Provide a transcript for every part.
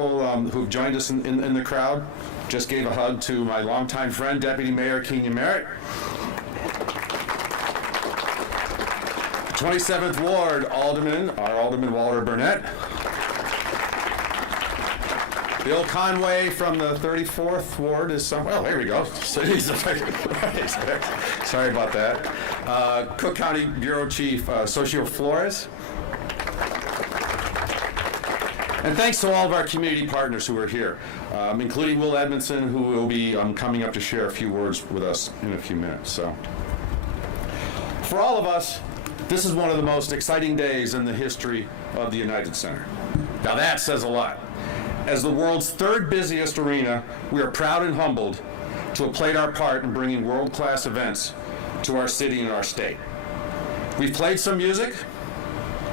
people who've joined us in the crowd. Just gave a hug to my longtime friend, Deputy Mayor Kenya Merritt. 27th Ward Alderman, our Alderman Walter Burnett. Bill Conway from the 34th Ward is somewhere. Oh, there we go. Sorry about that. Cook County Bureau Chief Socio Flores. And thanks to all of our community partners who are here, including Will Edmondson, who will be coming up to share a few words with us in a few minutes. So, for all of us, this is one of the most exciting days in the history of the United Center. Now that says a lot. As the world's third busiest arena, we are proud and humbled to have played our part in bringing world-class events to our city and our state. We've played some music.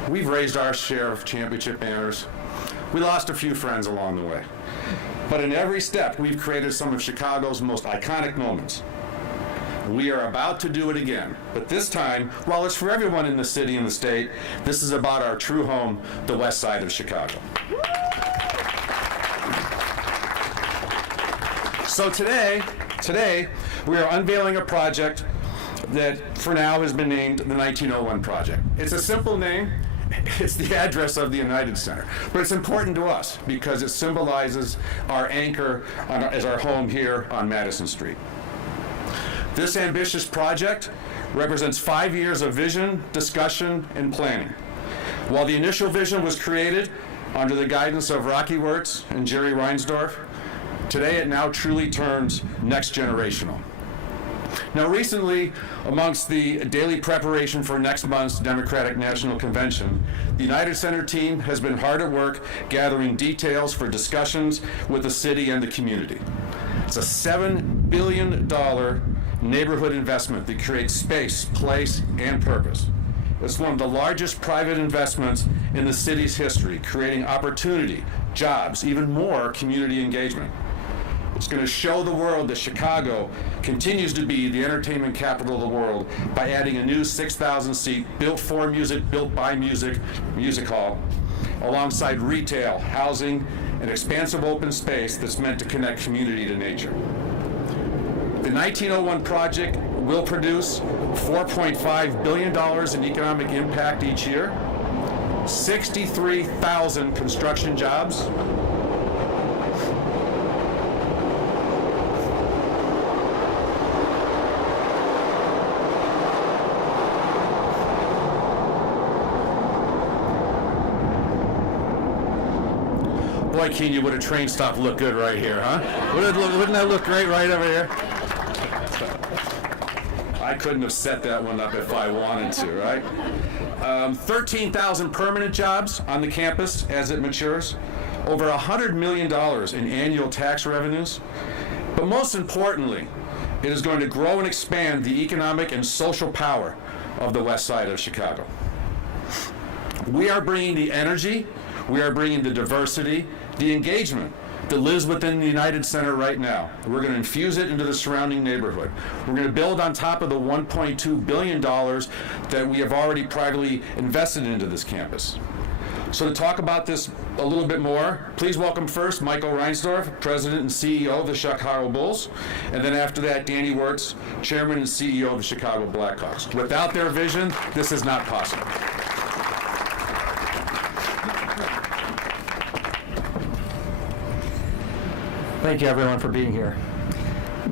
We've raised our share of championship banners. We lost a few friends along the way. But in every step, we've created some of Chicago's most iconic moments. We are about to do it again. But this time, while it's for everyone in the city and the state, this is about our true home, the west side of Chicago. So today, we are unveiling a project that for now has been named the 1901 Project. It's a simple name. It's the address of the United Center. But it's important to us because it symbolizes our anchor as our home here on Madison Street. This ambitious project represents 5 years of vision, discussion, and planning. While the initial vision was created under the guidance of Rocky Wirtz and Jerry Reinsdorf, today it now truly turns next generational. Now recently, amongst the daily preparation for next month's Democratic National Convention, the United Center team has been hard at work gathering details for discussions with the city and the community. It's a $7 billion neighborhood investment that creates space, place, and purpose. It's one of the largest private investments in the city's history, creating opportunity, jobs, even more community engagement. It's going to show the world that Chicago continues to be the entertainment capital of the world by adding a new 6,000-seat, built for music, built by music hall, alongside retail, housing, and expansive open space that's meant to connect community to nature. The 1901 project will produce $4.5 billion in economic impact each year, 63,000 construction jobs, Boy, Kenya, would a train stop look good right here, huh? Wouldn't that look great right over here? I couldn't have set that one up if I wanted to, right? 13,000 permanent jobs on the campus as it matures, over $100 million in annual tax revenues. But most importantly, it is going to grow and expand the economic and social power of the west side of Chicago. We are bringing the energy, we are bringing the diversity, the engagement that lives within the United Center right now. We're going to infuse it into the surrounding neighborhood. We're going to build on top of the $1.2 billion that we have already privately invested into this campus. So to talk about this a little bit more, please welcome first Michael Reinsdorf, President and CEO of the Chicago Bulls, and then after that, Danny Wirtz, Chairman and CEO of the Chicago Blackhawks. Without their vision, this is not possible. Thank you, everyone, for being here.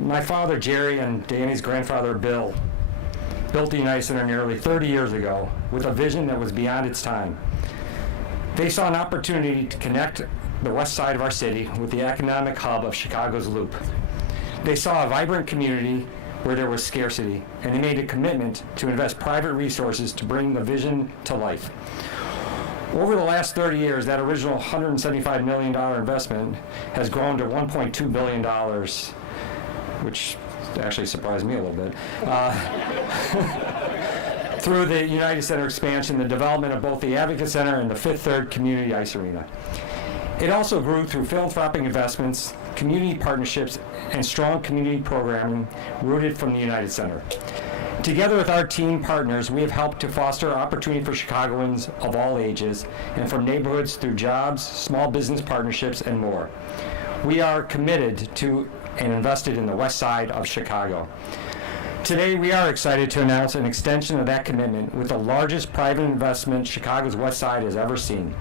My father, Jerry, and Danny's grandfather, Bill, built the United Center nearly 30 years ago with a vision that was beyond its time. They saw an opportunity to connect the west side of our city with the economic hub of Chicago's Loop. They saw a vibrant community where there was scarcity, and they made a commitment to invest private resources to bring the vision to life. Over the last 30 years, that original $175 million investment has grown to $1.2 billion, which actually surprised me a little bit, through the United Center expansion, the development of both the Advocate Center and the Fifth Third Community Ice Arena. It also grew through philanthropic investments, community partnerships, and strong community programming rooted from the United Center. Together with our team partners, we have helped to foster opportunity for Chicagoans of all ages and from neighborhoods through jobs, small business partnerships, and more. We are committed to and invested in the west side of Chicago. Today, we are excited to announce an extension of that commitment with the largest private investment Chicago's west side has ever seen.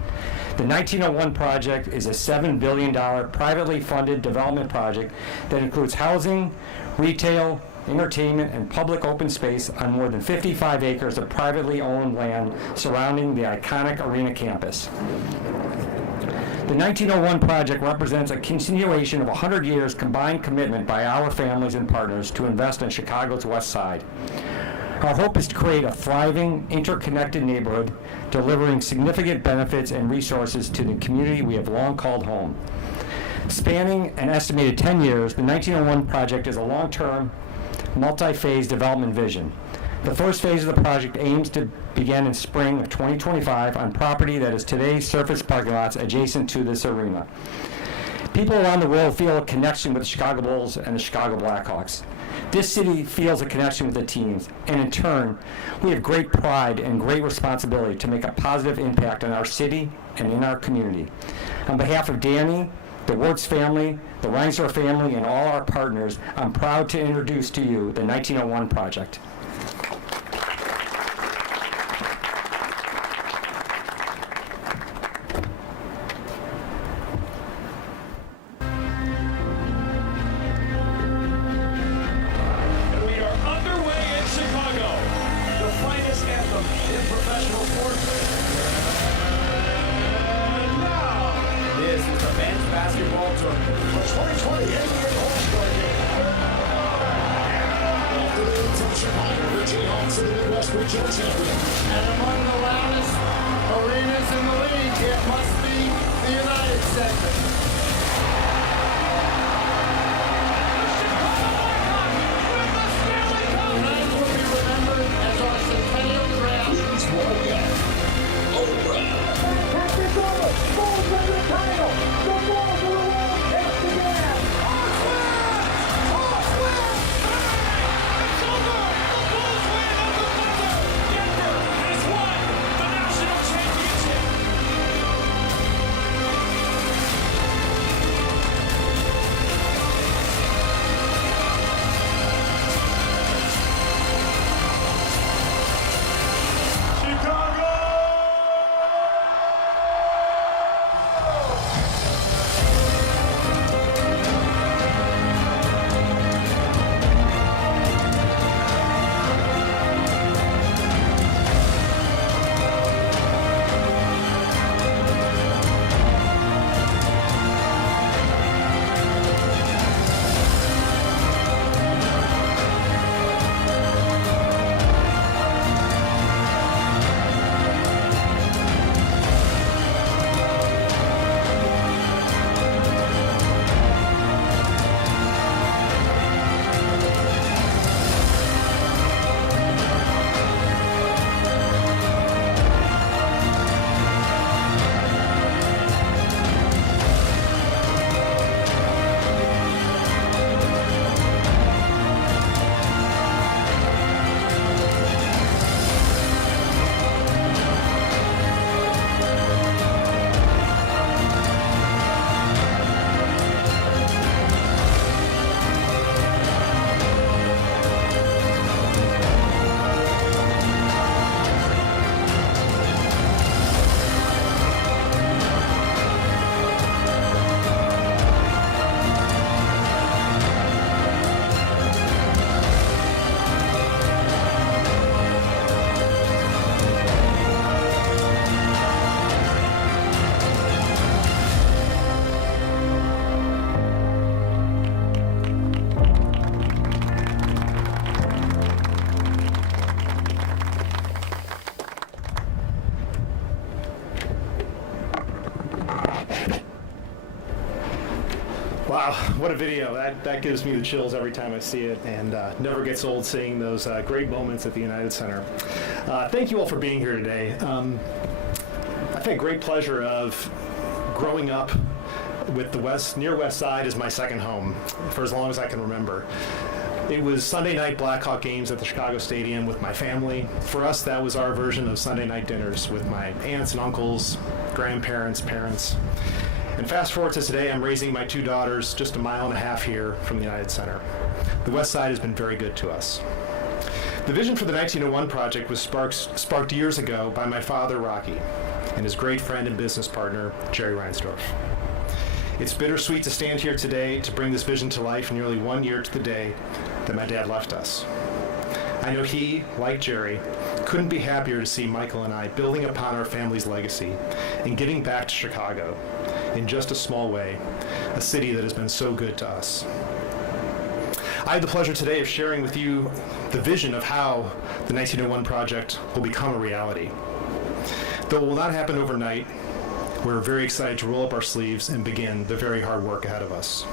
The 1901 project is a $7 billion privately funded development project that includes housing, retail, entertainment, and public open space on more than 55 acres of privately owned land surrounding the iconic arena campus. The 1901 project represents a continuation of 100 years combined commitment by our families and partners to invest in Chicago's west side. Our hope is to create a thriving, interconnected neighborhood, delivering significant benefits and resources to the community we have long called home. Spanning an estimated 10 years, the 1901 project is a long-term, multi-phase development vision. The first phase of the project aims to begin in spring of 2025 on property that is today's surface parking lots adjacent to this arena. People around the world feel a connection with the Chicago Bulls and the Chicago Blackhawks. This city feels a connection with the teams, and in turn, we have great pride and great responsibility to make a positive impact on our city and in our community. On behalf of Danny, the Wirtz family, the Reinsdorf family, and all our partners, I'm proud to introduce to you the 1901 project. We are underway in Chicago, the finest anthem in professional sports. And now, this is the men's basketball tournament for 2020 NBA All-Star Game. Afternoons in Chicago, the Jayhawks of the Midwest Regional Champion. And among the loudest arenas in the league, it must be the United Center. Tonight will be remembered as our centennial draft. Here's one again. Patrick Over, Bulls win the title. The Bulls of the world takes the gas. It's over! The Bulls win at the buzzer! Denver has won the national championship! Wow, what a video. That gives me the chills every time I see it, and never gets old seeing those great moments at the United Center. Thank you all for being here today. I've had great pleasure of growing up with the near West Side as my second home for as long as I can remember. It was Sunday night Blackhawk games at the Chicago Stadium with my family. For us, that was our version of Sunday night dinners with my aunts and uncles, grandparents, parents. And fast forward to today, I'm raising my 2 daughters just a mile and a half here from the United Center. The West Side has been very good to us. The vision for the 1901 project was sparked years ago by my father, Rocky, and his great friend and business partner, Jerry Reinsdorf. It's bittersweet to stand here today to bring this vision to life nearly 1 year to the day that my dad left us. I know he, like Jerry, couldn't be happier to see Michael and I building upon our family's legacy and giving back to Chicago in just a small way, a city that has been so good to us. I have the pleasure today of sharing with you the vision of how the 1901 project will become a reality. Though it will not happen overnight, we're very excited to roll up our sleeves and begin the very hard work ahead of us.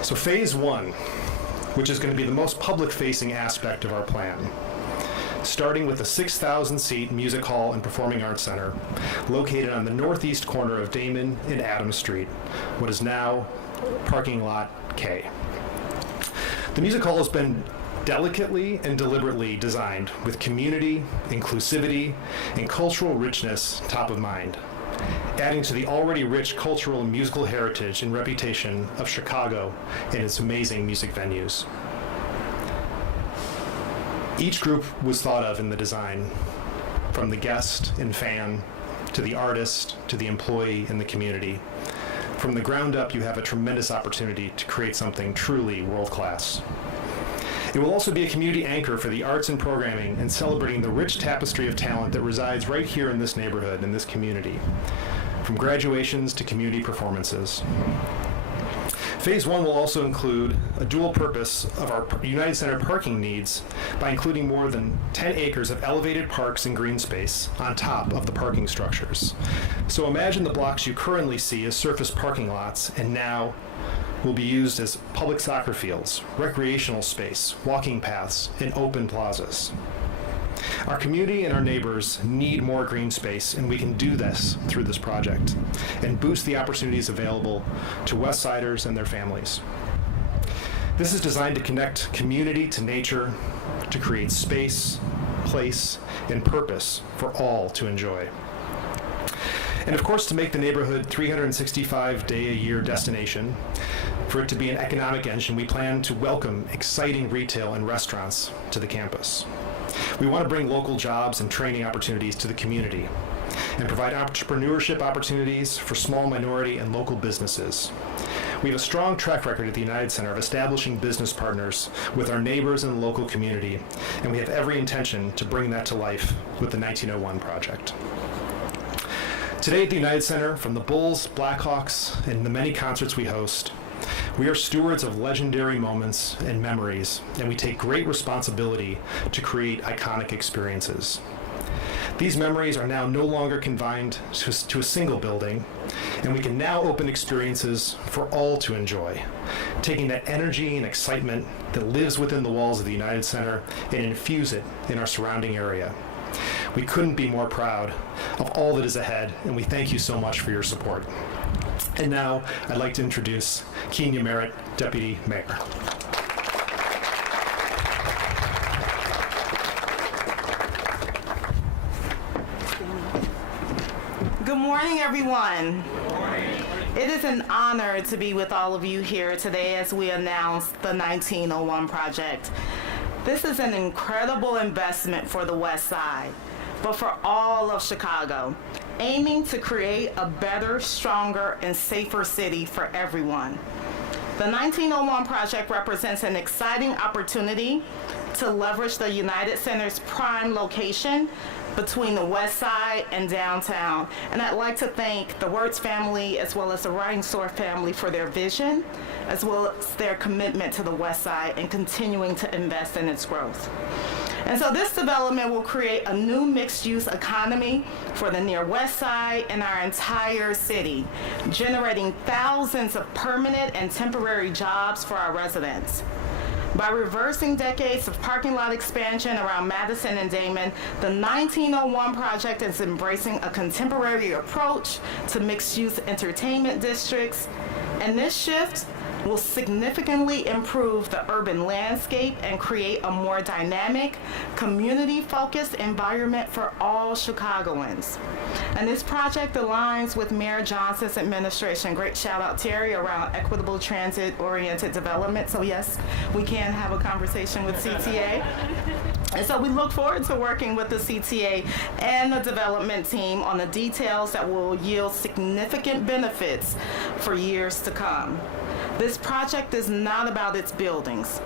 So phase 1, which is going to be the most public-facing aspect of our plan, starting with the 6,000-seat Music Hall and Performing Arts Center located on the northeast corner of Damon and Adams Street, what is now Parking Lot K. The Music Hall has been delicately and deliberately designed with community, inclusivity, and cultural richness top of mind, adding to the already rich cultural and musical heritage and reputation of Chicago and its amazing music venues. Each group was thought of in the design, from the guest and fan, to the artist, to the employee and the community. From the ground up, you have a tremendous opportunity to create something truly world-class. It will also be a community anchor for the arts and programming and celebrating the rich tapestry of talent that resides right here in this neighborhood, in this community, from graduations to community performances. Phase 1 will also include a dual purpose of our United Center parking needs by including more than 10 acres of elevated parks and green space on top of the parking structures. So imagine the blocks you currently see as surface parking lots and now will be used as public soccer fields, recreational space, walking paths, and open plazas. Our community and our neighbors need more green space, and we can do this through this project and boost the opportunities available to West Siders and their families. This is designed to connect community to nature, to create space, place, and purpose for all to enjoy. And of course, to make the neighborhood 365-day-a-year destination, for it to be an economic engine, we plan to welcome exciting retail and restaurants to the campus. We want to bring local jobs and training opportunities to the community and provide entrepreneurship opportunities for small minority and local businesses. We have a strong track record at the United Center of establishing business partners with our neighbors and the local community, and we have every intention to bring that to life with the 1901 project. Today at the United Center, from the Bulls, Blackhawks, and the many concerts we host, we are stewards of legendary moments and memories, and we take great responsibility to create iconic experiences. These memories are now no longer confined to a single building, and we can now open experiences for all to enjoy, taking that energy and excitement that lives within the walls of the United Center and infuse it in our surrounding area. We couldn't be more proud of all that is ahead, and we thank you so much for your support. And now, I'd like to introduce Kenya Merritt, Deputy Mayor. Good morning, everyone. Good morning. It is an honor to be with all of you here today as we announce the 1901 project. This is an incredible investment for the West Side, but for all of Chicago, aiming to create a better, stronger, and safer city for everyone. The 1901 project represents an exciting opportunity to leverage the United Center's prime location between the West Side and downtown. And I'd like to thank the Wirtz family as well as the Reinsdorf family for their vision, as well as their commitment to the West Side and continuing to invest in its growth. And so this development will create a new mixed-use economy for the near West Side and our entire city, generating thousands of permanent and temporary jobs for our residents. By reversing decades of parking lot expansion around Madison and Damon, the 1901 project is embracing a contemporary approach to mixed-use entertainment districts And this shift will significantly improve the urban landscape and create a more dynamic, community-focused environment for all Chicagoans. And this project aligns with Mayor Johnson's administration. Great shout out, Terry, around equitable transit-oriented development. So yes, we can have a conversation with CTA. And so we look forward to working with the CTA and the development team on the details that will yield significant benefits for years to come. This project is not about its buildings.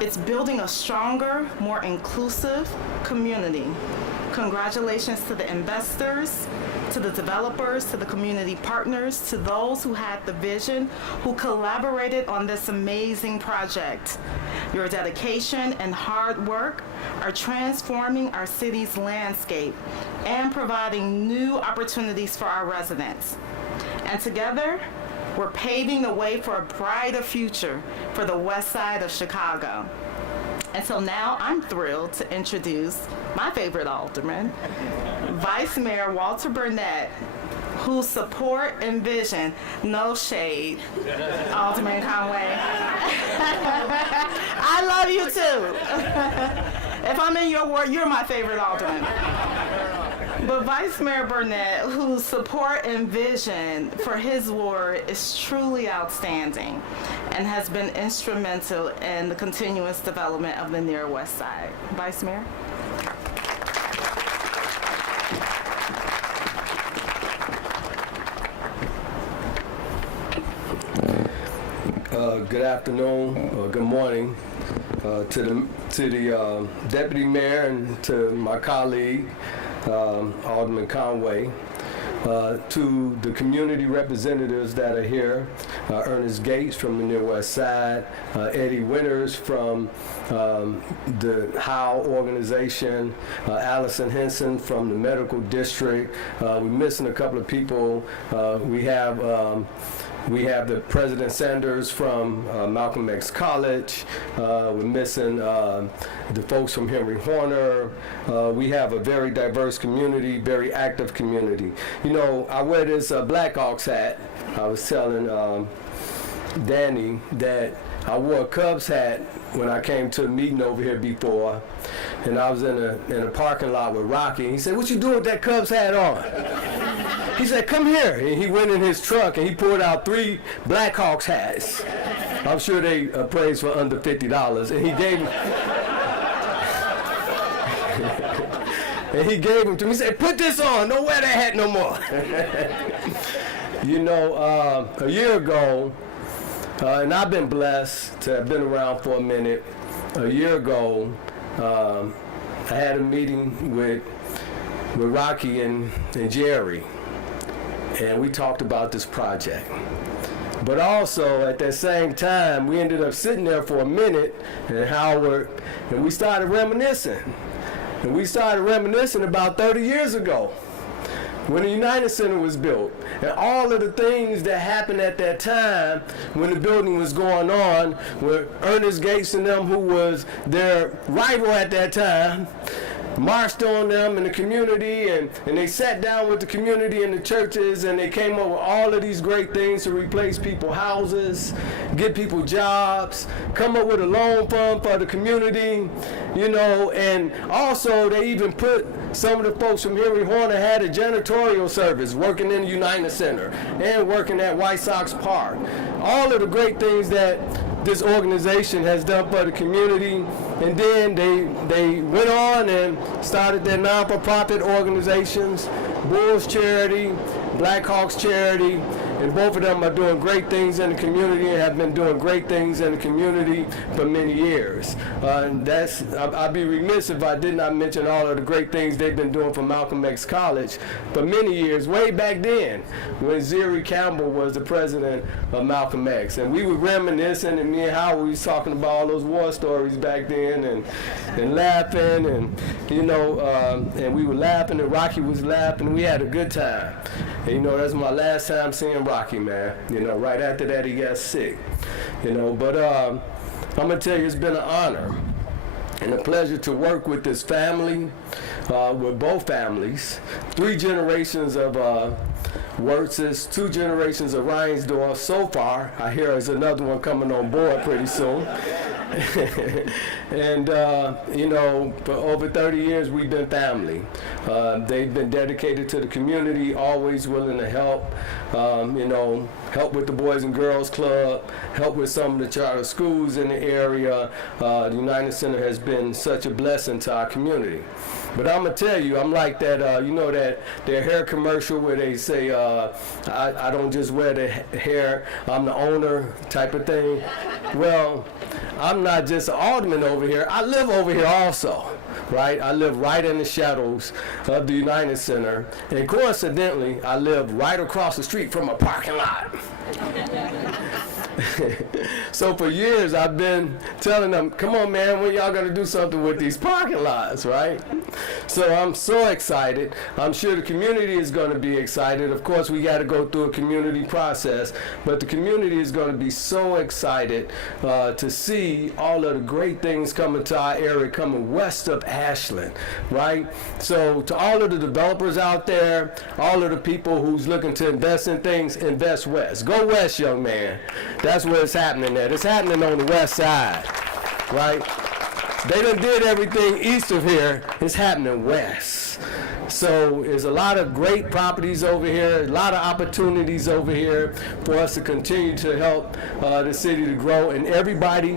It's building a stronger, more inclusive community. Congratulations to the investors, to the developers, to the community partners, to those who had the vision, who collaborated on this amazing project. Your dedication and hard work are transforming our city's landscape and providing new opportunities for our residents. And together, we're paving the way for a brighter future for the west side of Chicago. And so now I'm thrilled to introduce my favorite alderman, Vice Mayor Walter Burnett, whose support and vision, no shade, Alderman Conway. I love you too. If I'm in your ward, you're my favorite alderman. But Vice Mayor Burnett, whose support and vision for his ward is truly outstanding and has been instrumental in the continuous development of the Near West Side. Vice Mayor? Good afternoon, or good morning to the Deputy Mayor and to my colleague, Alderman Conway, to the community representatives that are here, Ernest Gates from the Near West Side, Eddie Winters from the Howe organization, Allison Henson from the Medical District. We're missing a couple of people. We have the President Sanders from Malcolm X College. We're missing the folks from Henry Horner. We have a very diverse community, very active community. You know, I wear this Blackhawks hat. I was telling Danny that I wore a Cubs hat when I came to a meeting over here before, and I was in a parking lot with Rocky. And he said, "What you doing with that Cubs hat on?" He said, "Come here." And he went in his truck and he pulled out 3 Blackhawks hats. I'm sure they appraised for under $50. And he gave them. And he gave them to me. He said, "Put this on. Don't wear that hat no more." You know, a year ago, and I've been blessed to have been around for a minute. A year ago, I had a meeting with Rocky and Jerry, and we talked about this project. But also, at that same time, we ended up sitting there for a minute in Howard, and we started reminiscing. And we started reminiscing about 30 years ago, when the United Center was built, and all of the things that happened at that time when the building was going on, where Ernest Gates and them, who was their rival at that time, marched on them in the community, and they sat down with the community and the churches, and they came up with all of these great things to replace people's houses, give people jobs, come up with a loan fund for the community, you know, and also they even put some of the folks from Henry Horner had a janitorial service working in the United Center and working at White Sox Park. All of the great things that this organization has done for the community, and then they went on and started their non-for-profit organizations, Bulls Charity, Blackhawks Charity, and both of them are doing great things in the community and have been doing great things in the community for many years. And I'd be remiss if I did not mention all of the great things they've been doing for Malcolm X College for many years, way back then, when Zeri Campbell was the president of Malcolm X. And we were reminiscing, and me and Howard was talking about all those war stories back then, and laughing, and you know, and we were laughing, and Rocky was laughing, and we had a good time. And you know, that's my last time seeing Rocky, man. You know, right after that he got sick. You know, but I'm gonna tell you, it's been an honor and a pleasure to work with this family, with both families, 3 generations of Wirtz's, 2 generations of Reinsdorf so far. I hear there's another one coming on board pretty soon. And, you know, for over 30 years, we've been family. They've been dedicated to the community, always willing to help, you know, help with the Boys and Girls Club, help with some of the charter schools in the area. The United Center has been such a blessing to our community. But I'm going to tell you, I'm like that, you know, that their hair commercial where they say, I don't just wear the hair, I'm the owner type of thing. Well, I'm not just an alderman over here, I live over here also, right? I live right in the shadows of the United Center. And coincidentally, I live right across the street from a parking lot. So for years I've been telling them, come on man, when y'all gonna do something with these parking lots, right? So I'm so excited. I'm sure the community is gonna be excited. Of course, we gotta go through a community process, but the community is gonna be so excited to see all of the great things coming to our area, coming west of Ashland, right? So to all of the developers out there, all of the people who's looking to invest in things, invest west. Go west, young man. That's where it's happening at. It's happening on the west side, right? They done did everything east of here. It's happening west. So there's a lot of great properties over here, a lot of opportunities over here for us to continue to help the city to grow. And everybody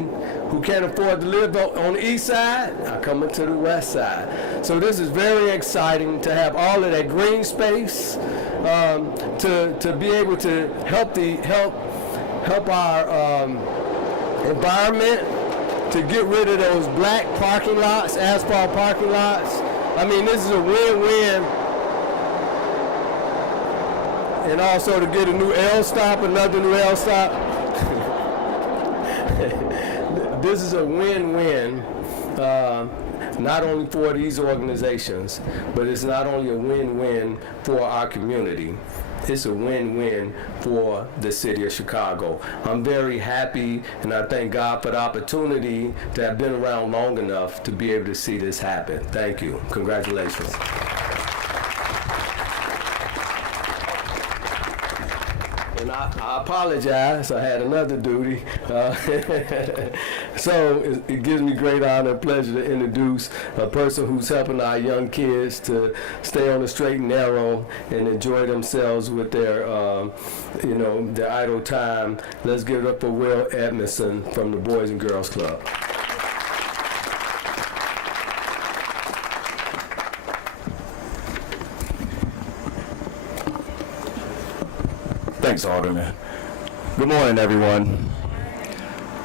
who can't afford to live on the east side are coming to the west side. So this is very exciting to have all of that green space, to be able to help our environment, to get rid of those black parking lots, asphalt parking lots. I mean, this is a win-win. And also to get a new L stop, another new L stop. This is a win-win, not only for these organizations, but it's not only a win-win for our community. It's a win-win for the city of Chicago. I'm very happy, and I thank God for the opportunity to have been around long enough to be able to see this happen. Thank you. Congratulations. And I apologize. I had another duty. So it gives me great honor and pleasure to introduce a person who's helping our young kids to stay on the straight and narrow and enjoy themselves with their, you know, their idle time. Let's give it up for Will Edmondson from the Boys and Girls Club. Thanks, Alderman. Good morning, everyone.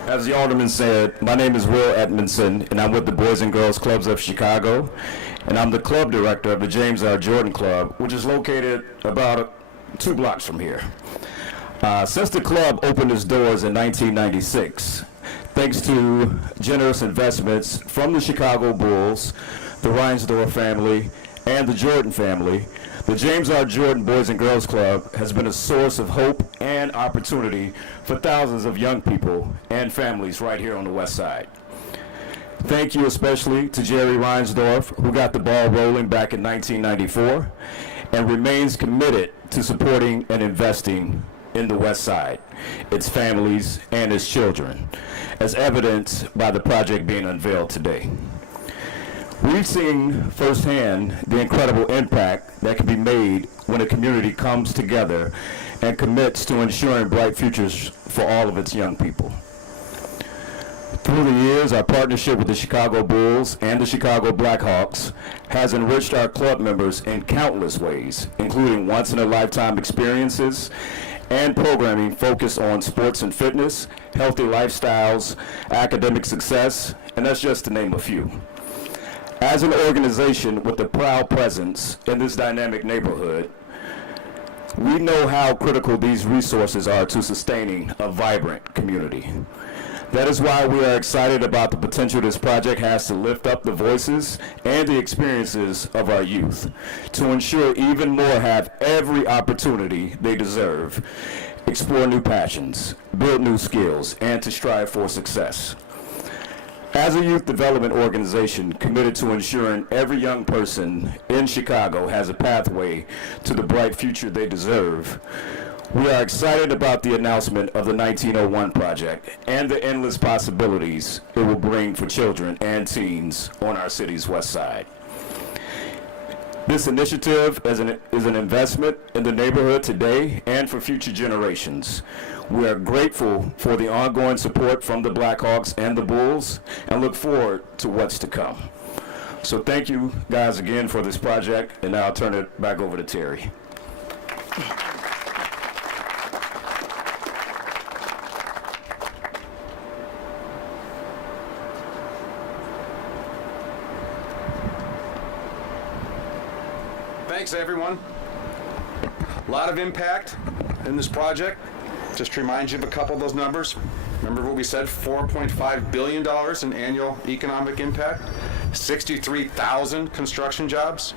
As the Alderman said, my name is Will Edmondson, and I'm with the Boys and Girls Clubs of Chicago, and I'm the club director of the James R. Jordan Club, which is located about 2 blocks from here. Since the club opened its doors in 1996, thanks to generous investments from the Chicago Bulls, the Reinsdorf family, and the Jordan family, the James R. Jordan Boys and Girls Club has been a source of hope and opportunity for thousands of young people and families right here on the west side. Thank you especially to Jerry Reinsdorf, who got the ball rolling back in 1994 and remains committed to supporting and investing in the west side, its families, and its children, as evidenced by the project being unveiled today. We've seen firsthand the incredible impact that can be made when a community comes together and commits to ensuring bright futures for all of its young people. Through the years, our partnership with the Chicago Bulls and the Chicago Blackhawks has enriched our club members in countless ways, including once-in-a-lifetime experiences and programming focused on sports and fitness, healthy lifestyles, academic success, and that's just to name a few. As an organization with a proud presence in this dynamic neighborhood, we know how critical these resources are to sustaining a vibrant community. That is why we are excited about the potential this project has to lift up the voices and the experiences of our youth, to ensure even more have every opportunity they deserve, explore new passions, build new skills, and to strive for success. As a youth development organization committed to ensuring every young person in Chicago has a pathway to the bright future they deserve, we are excited about the announcement of the 1901 Project and the endless possibilities it will bring for children and teens on our city's west side. This initiative is an investment in the neighborhood today and for future generations. We are grateful for the ongoing support from the Blackhawks and the Bulls and look forward to what's to come. So thank you guys again for this project, and now I'll turn it back over to Terry. Thanks, everyone. A lot of impact in this project. Just to remind you of a couple of those numbers. Remember what we said, $4.5 billion in annual economic impact, 63,000 construction jobs,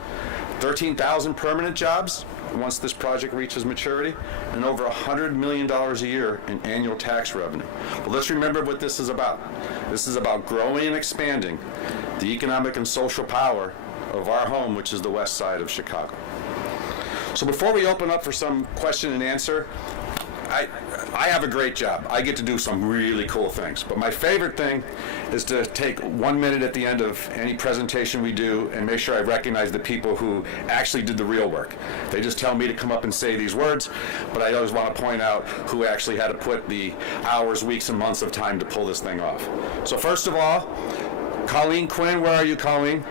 13,000 permanent jobs once this project reaches maturity, and over $100 million a year in annual tax revenue. But let's remember what this is about. This is about growing and expanding the economic and social power of our home, which is the west side of Chicago. So before we open up for some question and answer, I have a great job. I get to do some really cool things. But my favorite thing is to take 1 minute at the end of any presentation we do and make sure I recognize the people who actually did the real work. They just tell me to come up and say these words, but I always want to point out who actually had to put the hours, weeks, and months of time to pull this thing off. So first of all, Colleen Quinn, where are you, Colleen?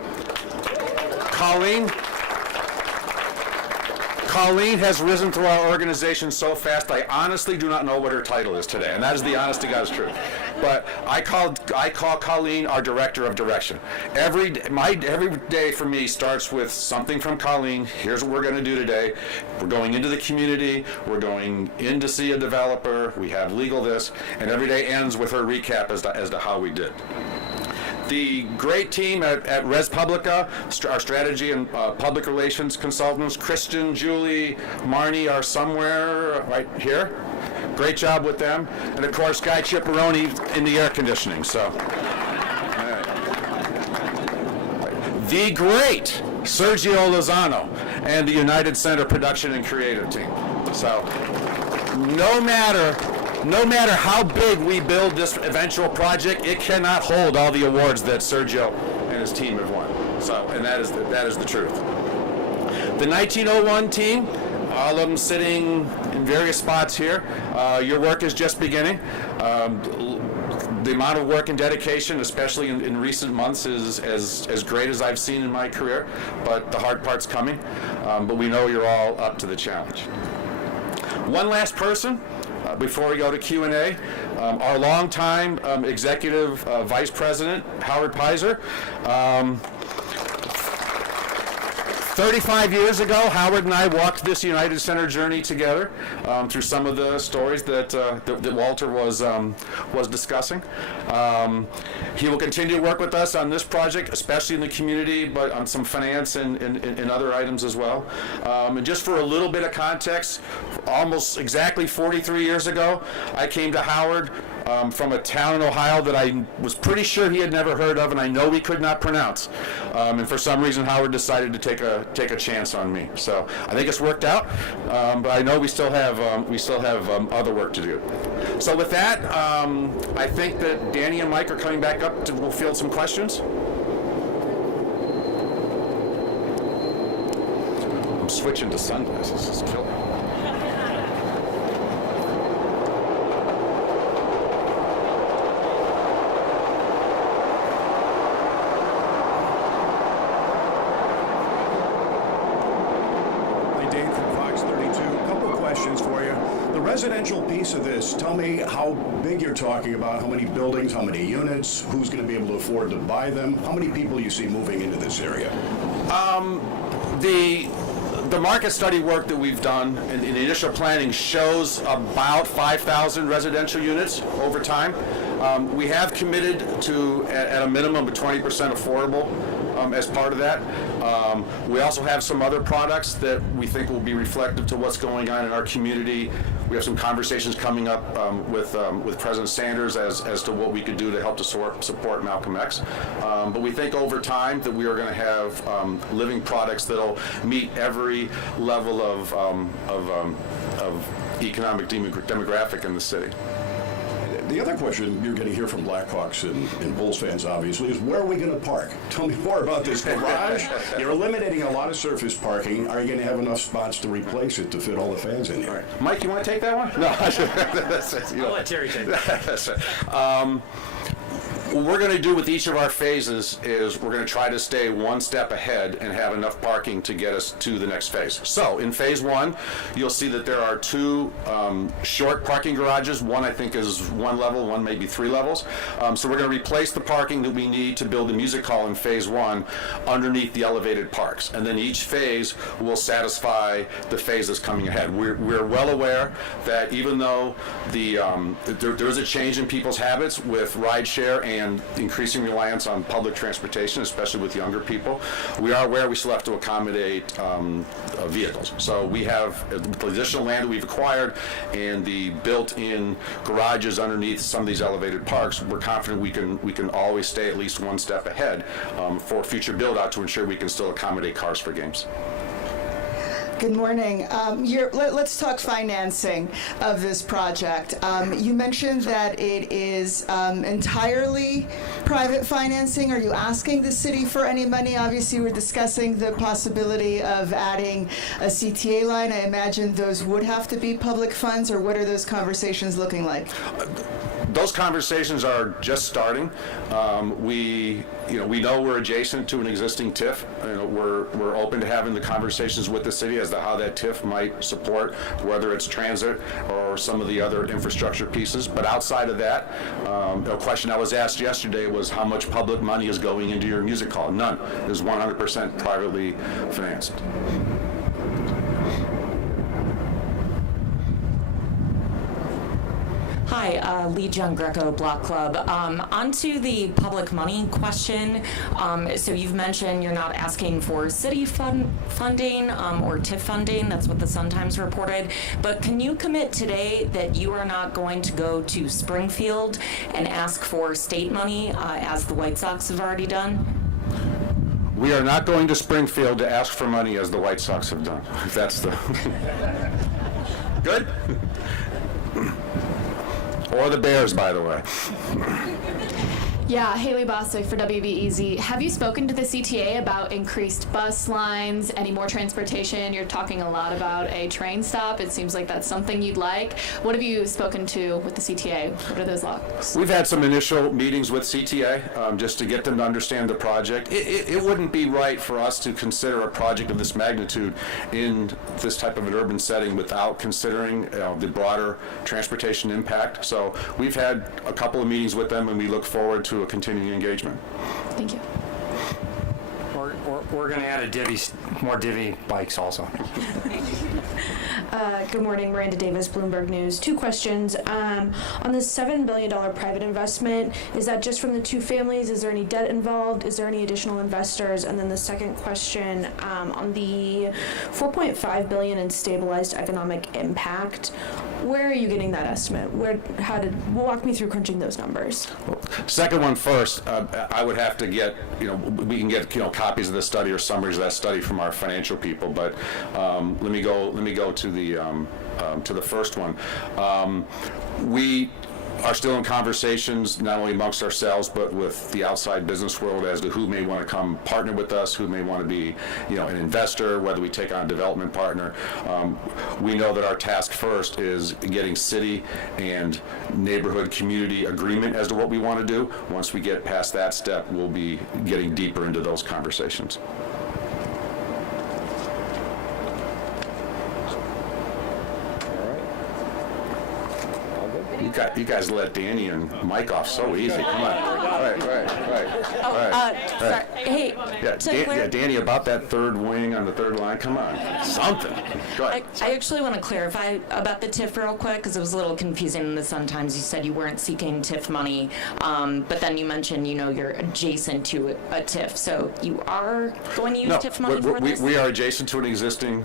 Colleen has risen through our organization so fast, I honestly do not know what her title is today, and that is the honest to God's truth. But I call Colleen our director of direction. Every day for me starts with something from Colleen. Here's what we're going to do today. We're going into the community. We're going in to see a developer. We have legal this, and every day ends with her recap as to how we did. The great team at Res Publica, our strategy and public relations consultants, Kristen, Julie, Marnie are somewhere right here. Great job with them. And of course, Guy Chipperoni in the air conditioning. So, the great Sergio Lozano and the United Center production and creative team. So, no matter how big we build this eventual project, it cannot hold all the awards that Sergio and his team have won. So, and that is the truth. The 1901 team, all of them sitting in various spots here. Your work is just beginning. The amount of work and dedication, especially in recent months, is as great as I've seen in my career, but the hard part's coming. But we know you're all up to the challenge. One last person. Before we go to Q&A, our longtime executive vice president, Howard Pizer. 35 years ago, Howard and I walked this United Center journey together through some of the stories that Walter was discussing. He will continue to work with us on this project, especially in the community, but on some finance and other items as well. And just for a little bit of context, almost exactly 43 years ago, I came to Howard from a town in Ohio that I was pretty sure he had never heard of, and I know he could not pronounce. And for some reason, Howard decided to take a chance on me. So I think it's worked out, but I know we still have other work to do. So with that, I think that Danny and Mike are coming back up to we'll field some questions. I'm switching to sunglasses. This is killing me. Residential piece of this, tell me how big you're talking about, how many buildings, how many units, who's going to be able to afford to buy them, how many people you see moving into this area? The market study work that we've done in the initial planning shows about 5,000 residential units over time. We have committed to, at a minimum, of 20% affordable as part of that. We also have some other products that we think will be reflective to what's going on in our community. We have some conversations coming up with President Sanders as to what we could do to help to support Malcolm X. But we think over time that we are going to have living products that'll meet every level of economic demographic in the city. The other question you're going to hear from Blackhawks and Bulls fans, obviously, is where are we going to park? Tell me more about this garage. You're eliminating a lot of surface parking. Are you going to have enough spots to replace it to fit all the fans in here? Mike, you want to take that one? No, I should. I'll let Terry take that. What we're going to do with each of our phases is we're going to try to stay one step ahead and have enough parking to get us to the next phase. So in phase one, you'll see that there are two short parking garages. One I think is one level, one maybe three levels. So we're going to replace the parking that we need to build the music hall in phase one underneath the elevated parks. And then each phase will satisfy the phase that's coming ahead. We're well aware that even though there is a change in people's habits with rideshare and increasing reliance on public transportation, especially with younger people, we are aware we still have to accommodate vehicles. So we have the additional land that we've acquired and the built-in garages underneath some of these elevated parks. We're confident we can always stay at least one step ahead for future build-out to ensure we can still accommodate cars for games. Good morning. Let's talk financing of this project. You mentioned that it is entirely private financing. Are you asking the city for any money? Obviously, we're discussing the possibility of adding a CTA line. I imagine those would have to be public funds, or what are those conversations looking like? Those conversations are just starting. We know we're adjacent to an existing TIF. We're open to having the conversations with the city as to how that TIF might support, whether it's transit or some of the other infrastructure pieces. But outside of that, a question I was asked yesterday was how much public money is going into your music hall. None. It is 100% privately financed. Hi, Lee John Greco, Block Club. Onto the public money question. So you've mentioned you're not asking for city funding or TIF funding. That's what the Sun-Times reported. But can you commit today that you are not going to go to Springfield and ask for state money, as the White Sox have already done? We are not going to Springfield to ask for money as the White Sox have done. If that's the... Good? Or the Bears, by the way. Yeah, Haley Boswick for WBEZ. Have you spoken to the CTA about increased bus lines, any more transportation? You're talking a lot about a train stop. It seems like that's something you'd like. What have you spoken to with the CTA? What are those locks? We've had some initial meetings with CTA just to get them to understand the project. It wouldn't be right for us to consider a project of this magnitude in this type of an urban setting without considering the broader transportation impact. So we've had a couple of meetings with them, and we look forward to a continuing engagement. Thank you. We're going to add more divvy bikes also. Good morning, Miranda Davis, Bloomberg News. Two questions. On the $7 billion private investment, is that just from the two families? Is there any debt involved? Is there any additional investors? And then the second question, on the $4.5 billion in stabilized economic impact, where are you getting that estimate? Walk me through crunching those numbers. Second one first, I would have to get, we can get, copies of the study or summaries of that study from our financial people, but let me go to the first one. We are still in conversations, not only amongst ourselves, but with the outside business world as to who may want to come partner with us, who may want to be, an investor, whether we take on a development partner. We know that our task first is getting city and neighborhood community agreement as to what we want to do. Once we get past that step, we'll be getting deeper into those conversations. You guys let Danny and Mike off so easy. Come on. Right. Sorry. Hey, Danny, about that third wing on the third line. Come on. Something. Go ahead. I actually want to clarify about the TIF real quick, because it was a little confusing in the Sun-Times. You said you weren't seeking TIF money, but then you mentioned, you're adjacent to a TIF. So you are going to use TIF money for this? We are adjacent to an existing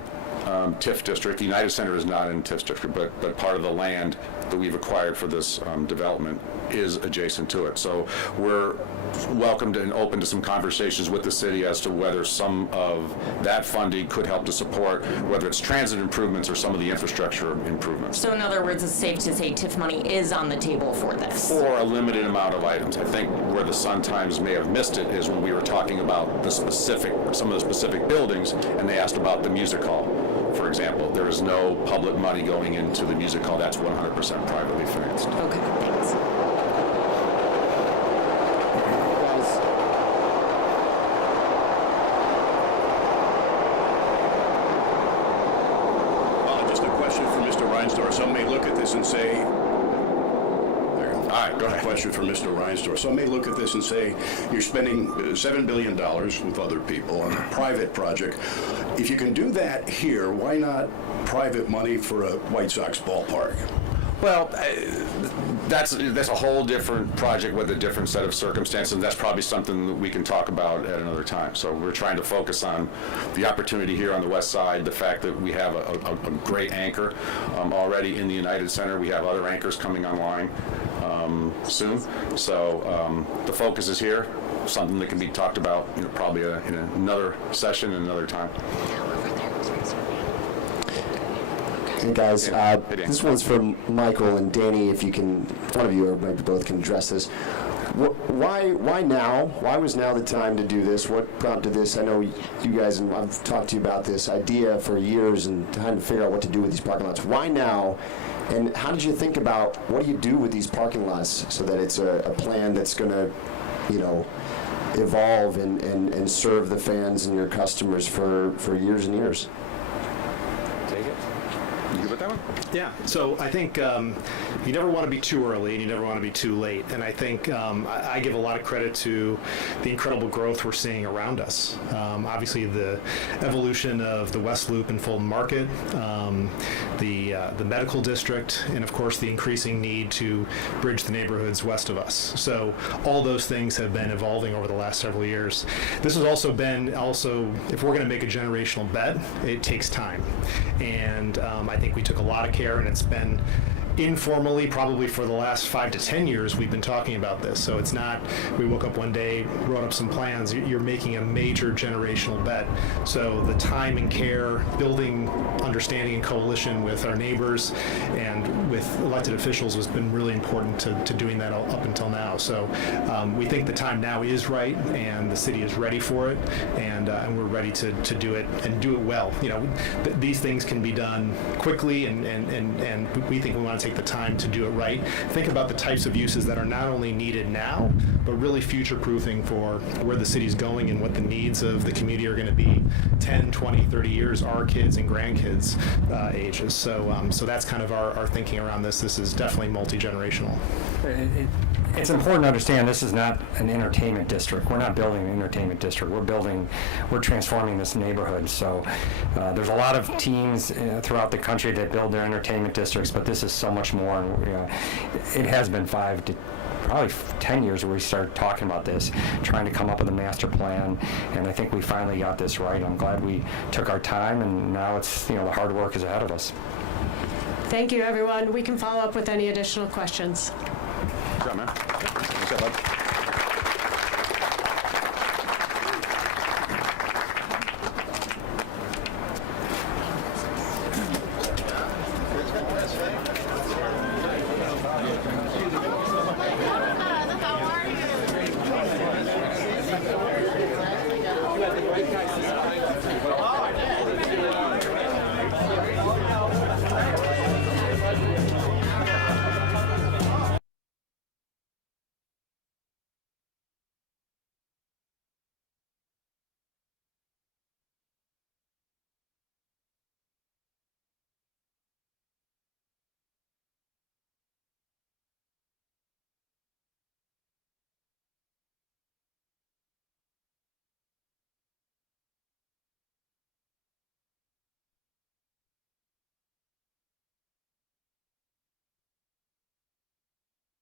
TIF district. The United Center is not in TIF district, but part of the land that we've acquired for this development is adjacent to it. So we're welcomed and open to some conversations with the city as to whether some of that funding could help to support whether it's transit improvements or some of the infrastructure improvements. So in other words, it's safe to say TIF money is on the table for this. For a limited amount of items. I think where the Sun Times may have missed it is when we were talking about some of the specific buildings, and they asked about the music hall. For example, there is no public money going into the music hall. That's 100% privately financed. Okay, thanks. Just a question for Mr. Reinsdorf. Some may look at this and say, All right, go ahead. question for Mr. Reinsdorf. Some may look at this and say, you're spending $7 billion with other people on a private project. If you can do that here, why not private money for a White Sox ballpark? Well, that's a whole different project with a different set of circumstances, and that's probably something that we can talk about at another time. So we're trying to focus on the opportunity here on the west side, the fact that we have a great anchor already in the United Center. We have other anchors coming online soon. So the focus is here, something that can be talked about, probably in another session and another time. Hey guys, this one's from Michael and Danny. If you can, one of you or maybe both can address this. Why now? Why was now the time to do this? What prompted this? I know you guys, and I've talked to you about this idea for years and trying to figure out what to do with these parking lots. Why now? And how did you think about what do you do with these parking lots so that it's a plan that's going to, evolve and serve the fans and your customers for years and years? Yeah, so I think you never want to be too early and you never want to be too late. And I think I give a lot of credit to the incredible growth we're seeing around us. Obviously, the evolution of the West Loop and Fulton Market, the medical district, and of course the increasing need to bridge the neighborhoods west of us. So all those things have been evolving over the last several years. This has also been, if we're going to make a generational bet, it takes time. And I think we took a lot of care, and it's been informally, probably for the last 5 to 10 years, we've been talking about this. So it's not, we woke up one day, wrote up some plans. You're making a major generational bet. So the time and care, building understanding and coalition with our neighbors and with elected officials has been really important to doing that up until now. So we think the time now is right, and the city is ready for it, and we're ready to do it and do it well. These things can be done quickly, and we think we want to take the time to do it right. Think about the types of uses that are not only needed now, but really future-proofing for where the city's going and what the needs of the community are going to be 10, 20, 30 years, our kids and grandkids' ages. So that's kind of our thinking around this. This is definitely multi-generational. It's important to understand this is not an entertainment district. We're not building an entertainment district. We're transforming this neighborhood. So there's a lot of teams throughout the country that build their entertainment districts, but this is so much more. And it has been 5 to probably 10 years where we started talking about this, trying to come up with a master plan, and I think we finally got this right. I'm glad we took our time, and now it's, the hard work is ahead of us. Thank you, everyone. We can follow up with any additional questions. Good job, man. Good job, bud.